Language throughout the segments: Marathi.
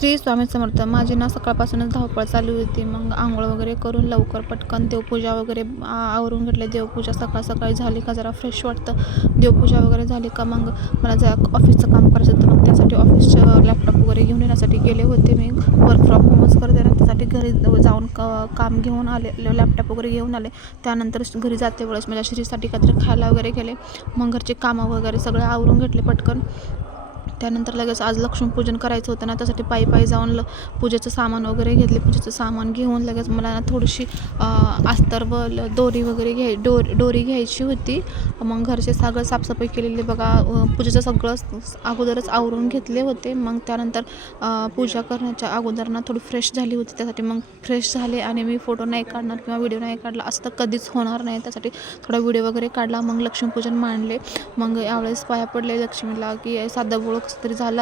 श्री स्वामी समर्थ. माझी ना सकाळपासूनच धावपळ चालू होती. मग आंघोळ वगैरे करून लवकर पटकन देवपूजा वगैरे आवरून घेतले. देवपूजा सकाळ सकाळी झाली का जरा फ्रेश वाटतं. देवपूजा वगैरे झाली का मग मला जरा ऑफिसचं काम करायचं होतं. मग त्यासाठी ऑफिसचं लॅपटॉप वगैरे घेऊन येण्यासाठी गेले होते. मी वर्क फ्रॉम होमच करते ना, त्यासाठी घरी जाऊन काम घेऊन आले, लॅपटॉप वगैरे घेऊन आले. त्यानंतर घरी जाते वेळेस माझ्या श्रीसाठी काहीतरी खायला वगैरे केले. मग घरचे कामं वगैरे सगळे आवरून घेतले पटकन. त्यानंतर लगेच आज लक्ष्मीपूजन करायचं होतं ना, त्यासाठी पायी जाऊन पूजेचं सामान वगैरे घेतले. पूजेचं सामान घेऊन लगेच मला ना थोडीशी अस्तर व दोरी वगैरे दोरी घ्यायची होती. मग घरचे सगळं साफसफाई केलेली बघा. पूजेचं सगळं अगोदरच आवरून घेतले होते. मग त्यानंतर पूजा करण्याच्या अगोदर ना थोडी फ्रेश झाली होती. त्यासाठी मग फ्रेश झाले आणि मी फोटो नाही काढणार किंवा व्हिडिओ नाही काढला असं तर कधीच होणार नाही. त्यासाठी थोडा व्हिडिओ वगैरे काढला. मग लक्ष्मीपूजन मांडले. मग यावेळेस पाया पडले लक्ष्मीला की साधं बोळ कसं तरी झालं.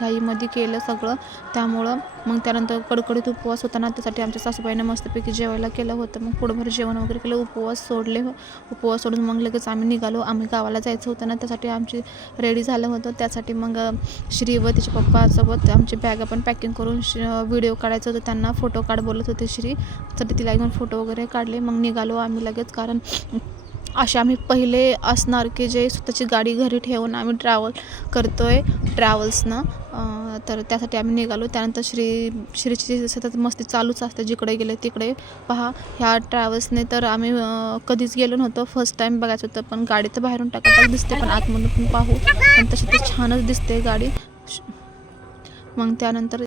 घाईमध्ये केलं सगळं, त्यामुळं मग त्यानंतर कडकडीत उपवास होता ना, त्यासाठी आमच्या सासूबाईनं मस्तपैकी जेवायला केलं होतं. मग पोटभर जेवण वगैरे केलं. उपवास सोडून मग लगेच आम्ही निघालो. आम्ही गावाला जायचं होतं ना, त्यासाठी आमची रेडी झालं होतं. त्यासाठी मग श्री व तिच्या पप्पासोबत आमची बॅगा पण पॅकिंग करून व्हिडिओ काढायचं होतं. त्यांना फोटो काढ बोलत होते श्री, त्यासाठी तिला घेऊन फोटो वगैरे काढले. मग निघालो आम्ही लगेच, कारण असे आम्ही पहिले असणार की जे स्वतःची गाडी घरी ठेवून आम्ही ट्रॅव्हल करतो आहे ट्रॅव्हल्सनं. तर त्यासाठी आम्ही निघालो. त्यानंतर श्रीची सतत मस्ती चालूच असते. जिकडे गेले तिकडे पहा, ह्या ट्रॅव्हल्सने तर आम्ही कधीच गेलो नव्हतो. फर्स्ट टाईम बघायचं होतं. पण गाडी तर बाहेरून टाकायला दिसते, पण आतमधून पण पाहू, पण तशी तर छानच दिसते गाडी. मग त्यानंतर